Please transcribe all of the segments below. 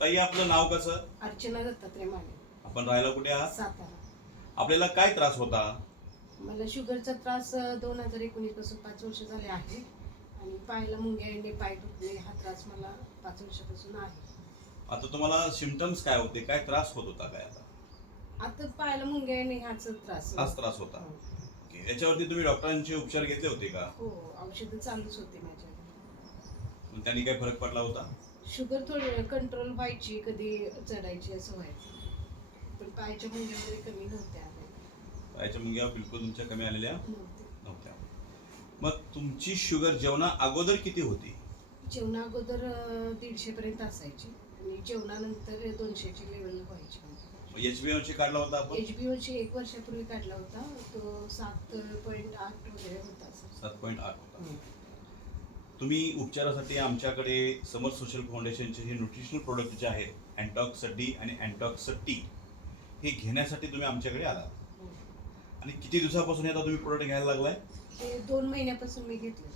ताई आपलं नाव कसं? अर्चना दत्तात्रय माने. आपण राहायला कुठे आहात? सातारा. आपल्याला काय त्रास होता? मला शुगरचा त्रास दोन हजार एकोणीसपासून पाच वर्ष झाले आहे. आणि पायाला मुंग्या येणे पाय दुखणे हा त्रास मला पाच वर्षापासून आहे. आता तुम्हाला सिमटम्स काय होते? काय त्रास होत होता काय आता? आता पायाला मुंग्या येणे हाच त्रास. हाच त्रास होता. हो. ओके. याच्यावरती तुम्ही डॉक्टरांचे उपचार घेतले होते का? हो औषधं चालूच होते माझ्या मग त्यांनी काही फरक पडला होता? शुगर थोडी कंट्रोल व्हायची कधी चढायची असं व्हायचं. पण पायाच्या मुंग्या वगैरे कमी नव्हत्या. पायाच्या मुंग्या बिलकुल तुमच्या कमी आलेल्या नव्हते नव्हत्या. मग तुमची शुगर जेवणा अगोदर किती होती? जेवणा अगोदर दीडशे पर्यंत असायची. आणि जेवणानंतर दोनशेची लेवल व्हायची एच बी ची काढला होता आपण? एच बी ची एक वर्षापूर्वी काढला होता. तो सात पॉईंट आठ वगैरे होता. सर सात पॉईंट आठ होता. तुम्ही उपचारासाठी आमच्याकडे समर सोशल फाउंडेशनचे हे न्यूट्रिशनल प्रोडक्ट जे आहेत अँटॉक्स डी आणि अँटॉक्स टी हे घेण्यासाठी तुम्ही आमच्याकडे आला. आणि किती दिवसापासून आता तुम्ही प्रोडक्ट घ्यायला लागलाय? ते दोन महिन्यापासून मी घेतलं.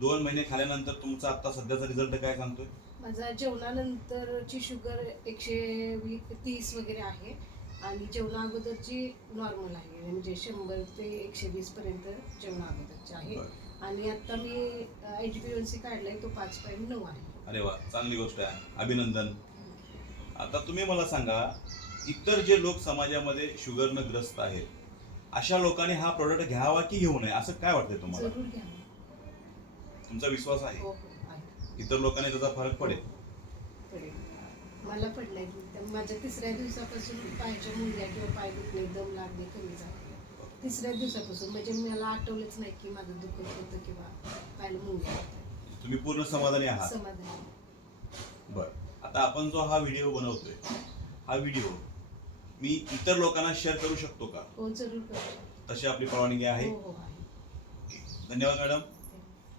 दोन महिने खाल्यानंतर तुमचा आता सध्याचा रिझल्ट काय सांगतोय? माझा जेवणानंतरची शुगर एकशे वी तीस वगैरे आहे. आणि जेवणा अगोदरची नॉर्मल आहे. म्हणजे शंभर ते एकशे वीस पर्यंत जेवणा अगोदरची आहे. बरं. आणि आता मी एच बी सी काढलाय तो पाच पॉईंट नऊ आहे. अरे वा चांगली गोष्ट आहे. अभिनंदन. आता तुम्ही मला सांगा इतर जे लोक समाजामध्ये शुगरनं ग्रस्त आहेत अशा लोकांनी हा प्रोडक्ट घ्यावा की घेऊ नये? असं काय वाटतंय तुम्हाला? जरूर घ्या. तुमचा विश्वास आहे? हो हो आहे. इतर लोकांनी त्याचा फरक पडेल. पडेल. मला पडलंय. की माझ्या तिसऱ्या दिवसापासून पायाच्या मुंग्या किंवा पाय दुखणे दम लागणे कमी झाले. तिसऱ्या दिवसापासून म्हणजे मला आठवलंच नाही की माझं दुखत होतं किंवा पायाला मुंग्या होत्या तुम्ही पूर्ण समाधानी आहात? समाधान. बर. आता आपण जो हा व्हिडिओ बनवतोय हा व्हिडिओ मी इतर लोकांना शेअर करू शकतो का? हो जरूर करू तशी आपली परवानगी आहे? हो हो आहे. धन्यवाद मॅडम